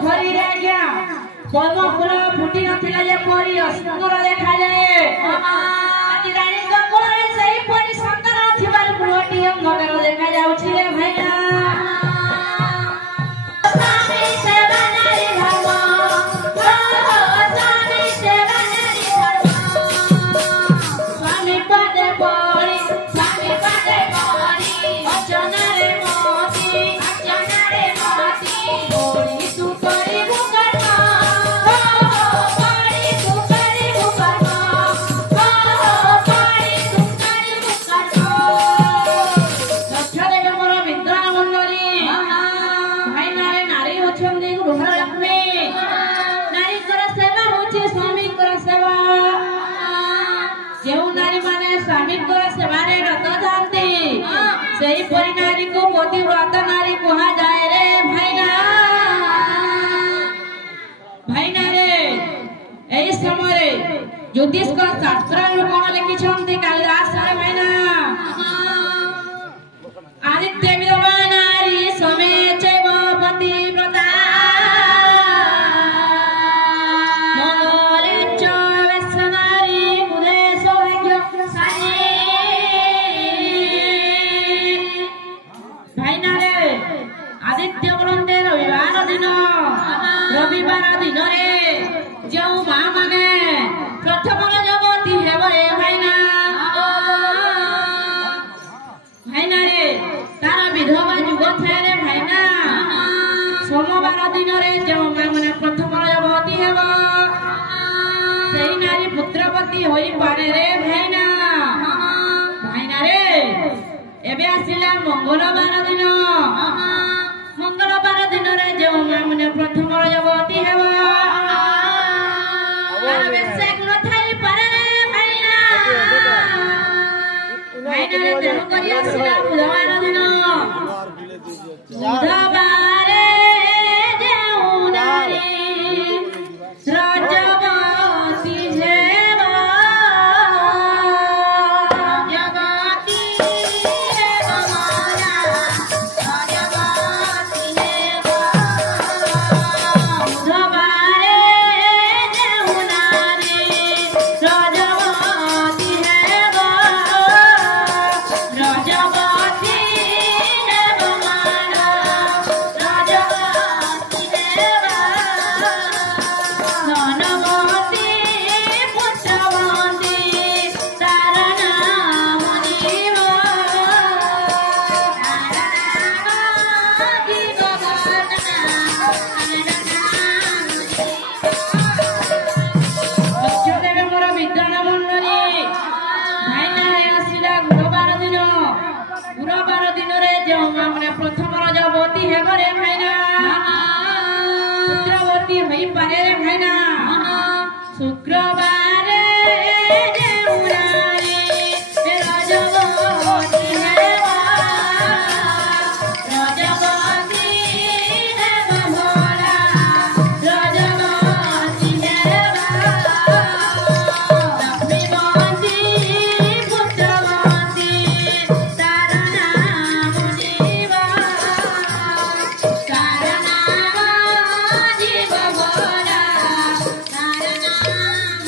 पोखरी रे आज्ञा पद्म फूल फुटी नथिला जे परी असुंदर देखा जाए आदि रानी गंगोरे सही परी सुंदर थिबार पुरटी अंगकर देखा जाउछि रे भाईना स्वामी सेवा नारी धर्म स्वामी सेवा नारी धर्म स्वामी पदे पड़ी अर्चना रे मोती पड़ी तू करी भूकर्म पड़ी तू करी भूकर्म पड़ी तू करी भूकर्म लक्ष्य देवे मोर विद्वान मंडली भाई नारे नारी होछंदी गृह लक्ष्मी नारी कर सेवा होछि स्वामी कर सेवा जेउ नारी माने स्वामी कर सेवा रे रत जानती सही परी नारी को पतिव्रत नारी कहा जाए रे भाईना रे एई समय ज्योतिष का शास्त्र कोन लिखिछंती कालिदास रे भाईना आदित्य विधवा नारी समेत पतिव्रता मंगले चवेश नारी मुदे सौभाग्यशाली भाईना रे आदित्य वृंदे रविवार दिन रे जो मां माने प्रथम रजवती हेबे भाईना रे तार विधवा जुग थे रे भाईना सोमवार दिन रे जो मां माने प्रथम रजवती हेबो सेही नारी पुत्रवती होई पारे रे भाईना रे एबे आसिला मंगलवार दिन रे जो मां माने प्रथम रजवती हेबो रे तेणु करी आसिला बुधवार दिन बुधवार जेउ नारी रजवती हेबो रजवती हेबो मोरा रजवती हेबो बुधवार जेउ नारी रजवती हेबो रजवती हेबो मोरा रजवती हेबो धनवती पुत्रवती तार नाम जीव लक्ष्य देवे मोर विद्वान मंडली भाईना रे आसिला गुरुवार दिन रे जो मां माने प्रथम रजवती हेबो रे भाईना पुत्रवती होई पारे रे भाईना शुक्रवार जेउ नारी रजवती हेबो रजवती हेबो मोरा रजवती हेबो लक्ष्मीवती पुत्रवती तार नाम जीव तार नाम जीव मोरा तार नाम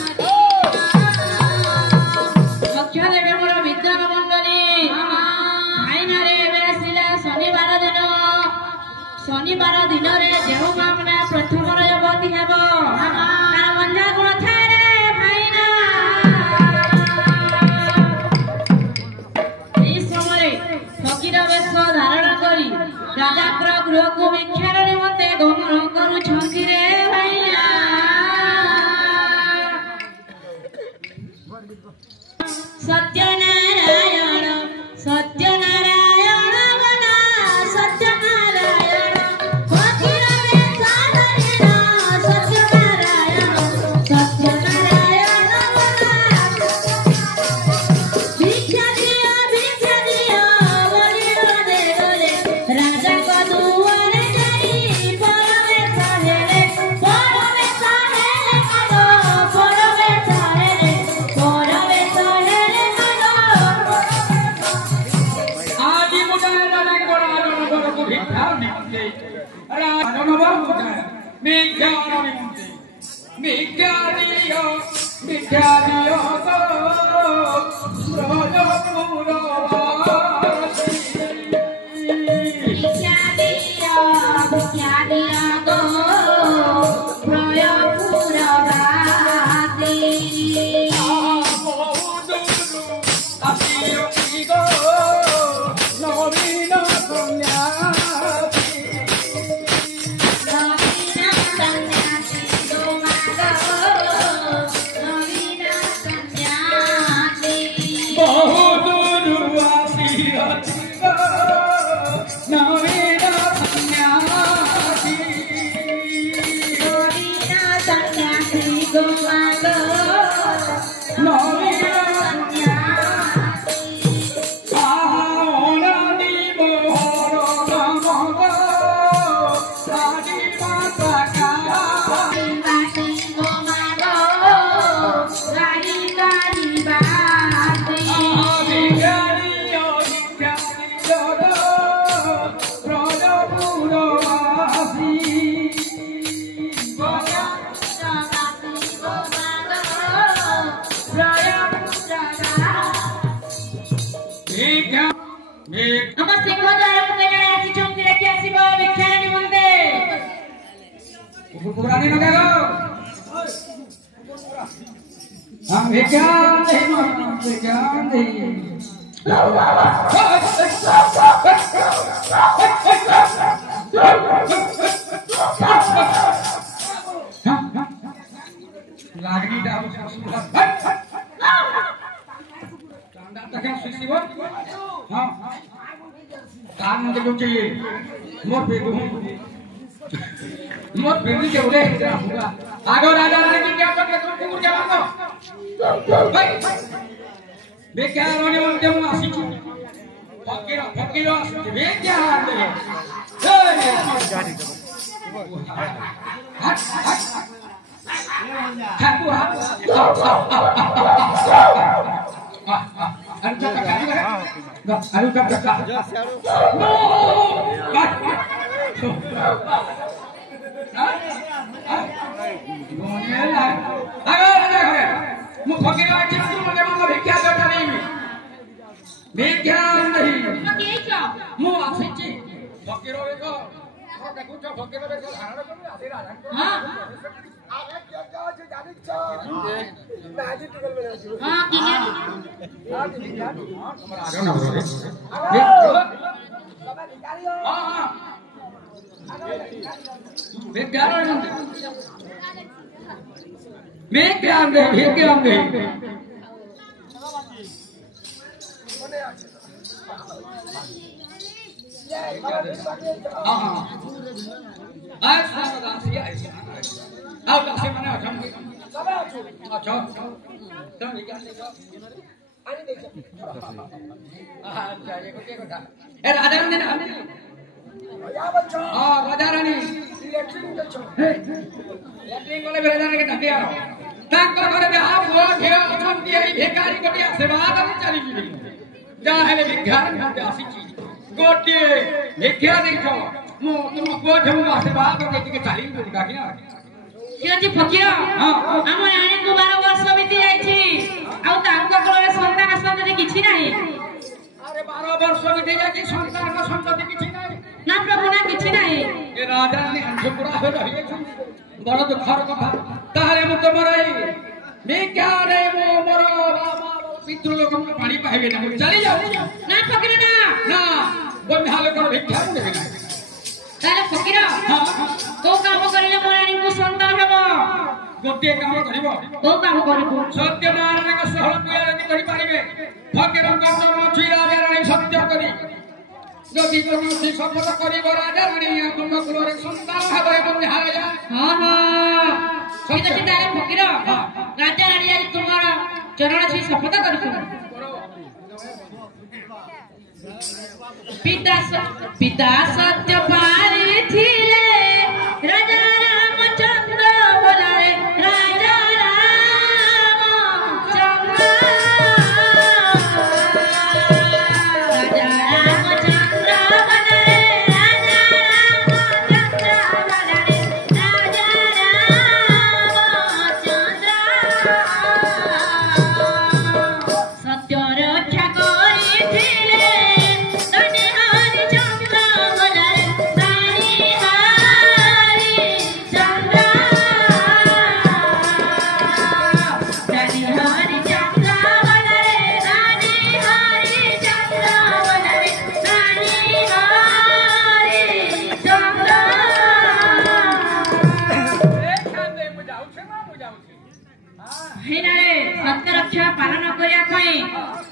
ଭାଇନାରେ ସତ୍ୟ ରକ୍ଷା ପାଳନ କରିବା ପାଇଁ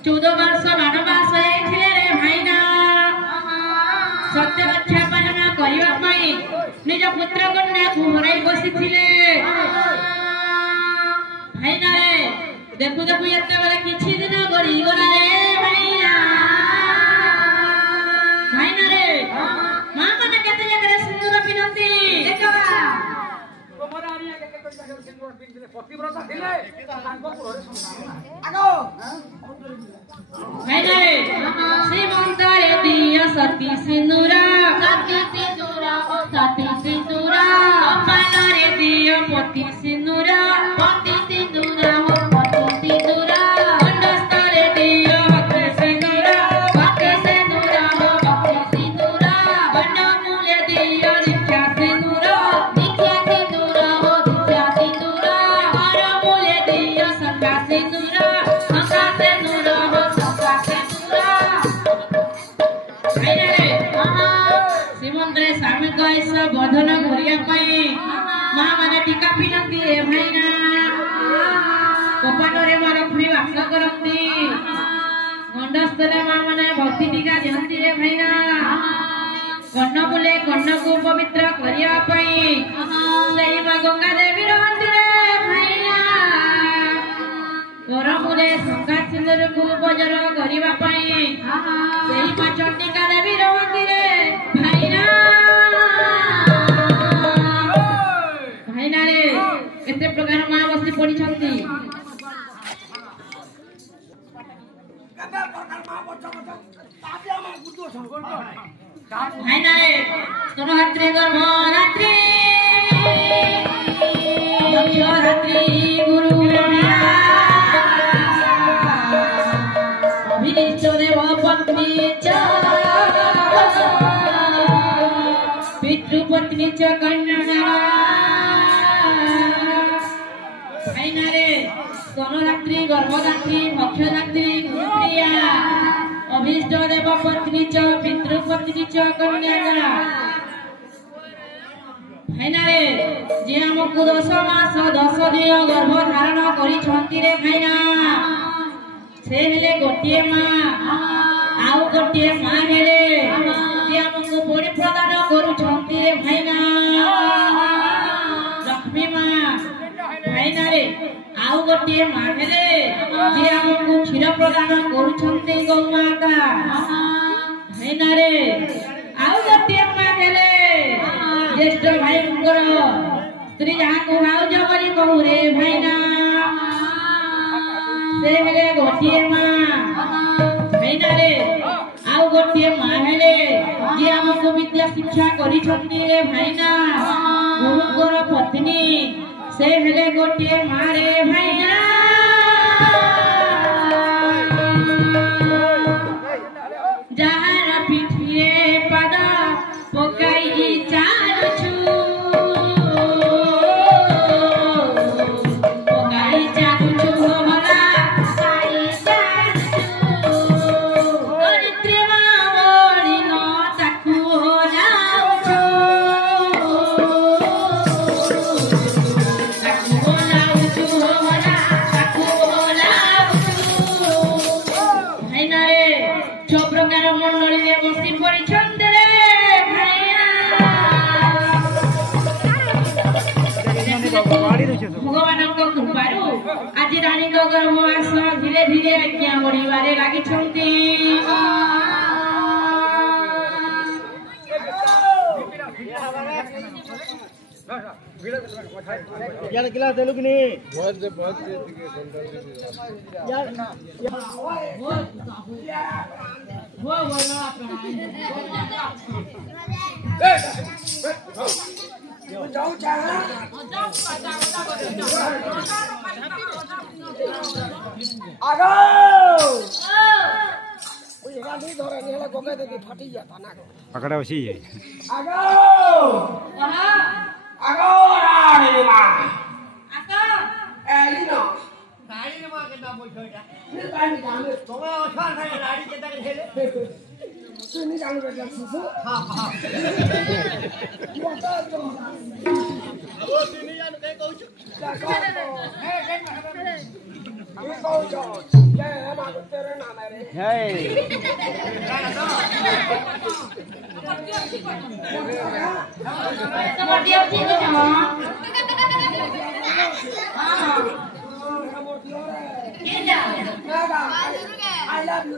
14 ବର୍ଷ ବନବାସ ଯାଇଥିଲେ ରେ ଭାଇନା। ସତ୍ୟ ରକ୍ଷା ପାଳନ କରିବା ପାଇଁ ନିଜ ପୁତ୍ର କନ୍ୟାକୁ ହରାଇ ବସିଥିଲେ। ଭାଇନାରେ ଦେଖୁ ଦେଖୁ ଯେତେବେଳେ କିଛି ଦିନ ଗଡ଼ିଗଲା ରେ ଭାଇନା। ଭାଇନାରେ ମା ମାନେ କେତେ ଜାଗାରେ ସିନ୍ଦୁର ପିନ୍ଧନ୍ତି ଭାଇନାରେ ଶ୍ରୀମନ୍ତରେ ଦିଅ ସତୀ ସିନ୍ଦୁର ସତୀ ସିନ୍ଦୁର କପାଳରେ ଦିଅ ପତି ସିନ୍ଦୁର ପତି ସିନ୍ଦୁର ପତି ସିନ୍ଦୁର କଣ୍ଠସ୍ଥରେ ଦିଅ ଭକ୍ତି ସିନ୍ଦୁର ଭକ୍ତି ସିନ୍ଦୁର ଭକ୍ତି ସିନ୍ଦୁର କଣ୍ଠମୂଳେ ଦିଅ ଦୀକ୍ଷା ସିନ୍ଦୁର ଦୀକ୍ଷା ସିନ୍ଦୁର ଦୀକ୍ଷା ସିନ୍ଦୁର କରମୂଳେ ଦିଅ ସଖା ସିନ୍ଦୁର ସଖା ସିନ୍ଦୁର ସଖା ସିନ୍ଦୁର। ଭାଇନାରେ ଶ୍ରୀମନ୍ତରେ ସ୍ୱାମୀଙ୍କ ଆୟୁଷ ବର୍ଦ୍ଧନ କରିବା ପାଇଁ ମା ମାନେ ଟୀକା ପିନ୍ଧନ୍ତି ରେ ଭାଇନା। କପାଳରେ ମା ଲକ୍ଷ୍ମୀ ବାସ କରନ୍ତି। ଗଣ୍ଡସ୍ଥରେ ମା ମାନେ ଭକ୍ତି ଟୀକା ଦିଅନ୍ତି ରେ ଭାଇନା। କର୍ଣ୍ଣମୂଳେ କର୍ଣ୍ଣକୁ ପବିତ୍ର କରିବା ପାଇଁ ସେଇ ମା ଗଙ୍ଗା ଦେବୀ ରହନ୍ତି ରେ ଭାଇନା। କରମୂଳେ ଶଙ୍ଖା ସିନ୍ଦୁରକୁ ଉପଯୋଗ କରିବା ପାଇଁ ସେଇ ମା ଚଣ୍ଡିକା ଦେବୀ ରହନ୍ତି ରେ ଭାଇନା। ଭାଇନାରେ କେତେ ପ୍ରକାର ମା ବସି ପଡ଼ିଛନ୍ତି। ଭାଇନାରେ স্তନଧାତ୍ରୀ ଗର୍ଭଧାତ୍ରୀ ଯକ୍ଷଧାତ୍ରୀ ଗୁରୁ ଅଭିନିଷ୍ଟ ଦେବ ପତ୍ନୀ ଚ ପିତୃପତ୍ନୀ ଚ କନ୍ୟା। ଭାଇନାରେ স্তনধাତ୍ରୀ ଗର୍ଭଧାତ୍ରୀ ଭକ୍ଷଧାତ୍ରୀ ଗୁରୁପ୍ରିୟା ଅଭିଷ୍ଟ ଦେବ ପତ୍ନୀ ଚ ପିତୃପତ୍ନୀ ଚ କନ୍ୟା। ଭାଇନାରେ ଯେ ଆମକୁ 10 ମାସ 10 ଦିନ ଗର୍ଭ ଧାରଣ କରିଛନ୍ତି ରେ ଭାଇନା ସେ ହେଲେ ଗୋଟିଏ ମା। ଆଉ ଗୋଟିଏ ମା ହେଲେ ଯେ ଆମକୁ ବଳି ପ୍ରଦାନ କରୁଛନ୍ତି ରେ ଭାଇନା ଲକ୍ଷ୍ମୀ ମା। ଭାଇନାରେ ଆଉ ଗୋଟିଏ ମା ହେଲେ ଯେ ଆମକୁ କ୍ଷୀର ପ୍ରଦାନ କରୁଛନ୍ତି ଗୌମାତା। ଭାଇନାରେ ଆଉ ଗୋଟିଏ ମା ହେଲେ ଜ୍ୟେଷ୍ଠ ଭାଇଙ୍କର ସ୍ତ୍ରୀ ଯାହାକୁ ଭାଉଜ ବୋଲି କହୁ ରେ ଭାଇନା ସେ ହେଲେ ଗୋଟିଏ ମା। ଭାଇନାରେ ଆଉ ଗୋଟିଏ ମା ହେଲେ ଯେ ଆମକୁ ବିଦ୍ୟା ଶିକ୍ଷା କରିଛନ୍ତି ରେ ଭାଇନା ଗୁରୁଙ୍କର ପତ୍ନୀ ସେ ହେଲେ ଗୋଟିଏ ମା ରେ ଭାଇନା। ଯାହାର ପିଠିରେ ପାଦ ପକାଇ ଚାଲୁଛୁ ପକାଇ ଚାଲୁଛୁ ଭଲା ପକାଇ ଚାଲୁଛୁ ଧରିତ୍ରୀ ମା ବଳିନ ତାକୁ ଓହ୍ଲାଉଛୁ ତାକୁ ଓହ୍ଲାଉଛୁ ଭଲା ତାକୁ ଓହ୍ଲାଉଛୁ। ଭାଇନାରେ 6 ପ୍ରକାର ମଣ୍ଡଳୀରେ ବସି ପଡ଼ିଛନ୍ତି ରେ ଭାଇନା। ଭଗବାନଙ୍କ କୃପାରୁ ଆଜି ରାଣୀଙ୍କ ଗର୍ଭବାସ ଧୀରେ ଧୀରେ ଆଜ୍ଞା ବଢ଼ିବାରେ ଲାଗିଛନ୍ତି। यार गिलास दे लो कि नहीं बहुत जाओ चाहा आगो ओए गाड़ी धरे नहीं हला गोगे दे फटी जाता ना पकड़ा उसी है आगो आगो रानी मां आको एलिनो गाड़ी ने मां के ना बोलछोटा ये पानी जाने तोमे ओछाल भाई गाड़ी के तक हेले तू नहीं जाने बेटा सुसु हां हां ये तो Seperti apa sih itu I love you.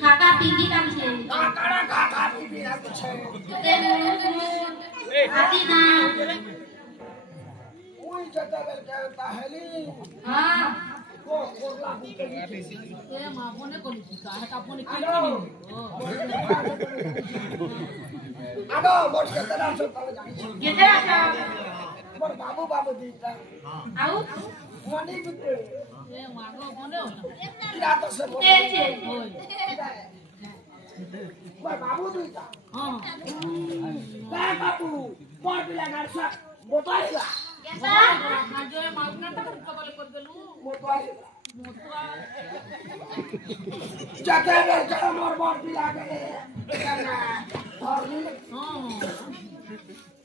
kakak tinggi kan sih Kakak pipi aku cek. hati nah Ui jata belkan taheli. Kok lagu ke Aduh, bos kata dah soal jadi. kita akan Bos babu dita. tahu Mandi betul. Tidak atas semua. tece Bos babu dita. Babu, bos bilang harus botol lah. Botol. Jaga berjalan bor bilang karena horni.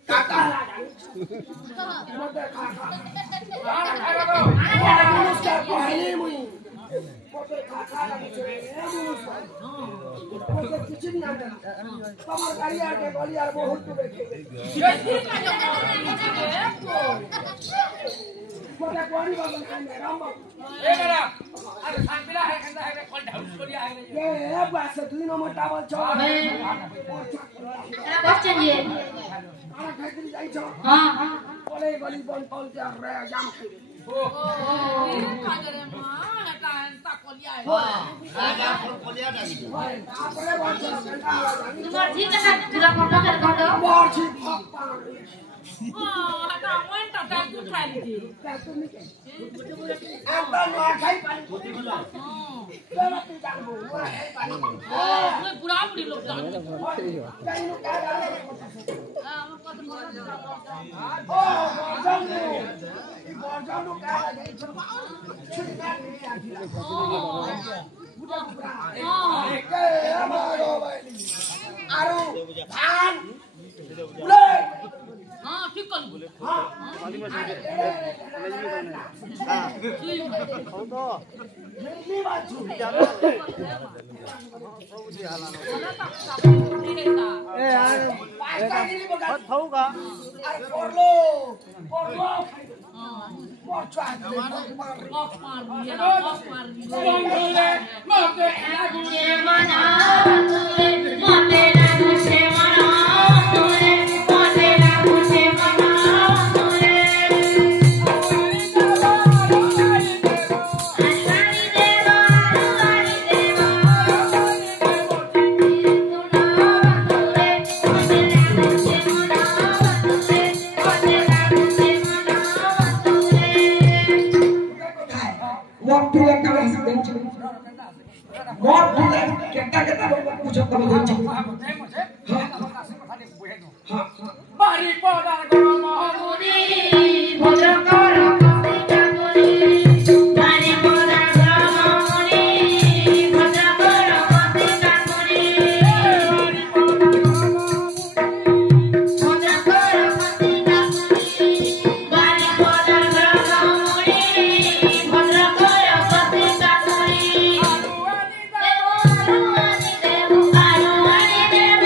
Kakak lah kan. Mata kakak. Mulus kakak ini mui. Mata kakak lagi mulus. Mata kicin ada. Kamar karya ke kalian बहुत tu betul. Mata kuari bagai kamera. Ada sampilah hai kanda hai kol ढाउस कोरिया hai ये बस तू no मोटा बोल छो kita question je आना खाई जाई छो बोले गली बोल बोल के रे जाम खाई आपरे बोल छो cuma sih kan sudah foto kan foto बोल छी पप्पा तू निके अंतर नो खाई पानी तेरा तू जान बो खाई पानी कहीं नो का Aru ani devu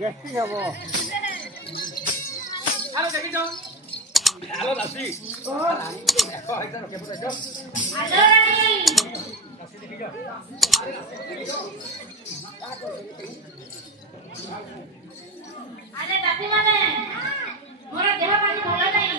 গ্যাস্ট্রিক হবো হ্যালো দেখি যাও হ্যালো দাসি দেখো একদম কেমন দেখো হ্যালো রানী দাসি দেখি যাও আরে দাদি মানে মোর দেহ পানি ভাল নাই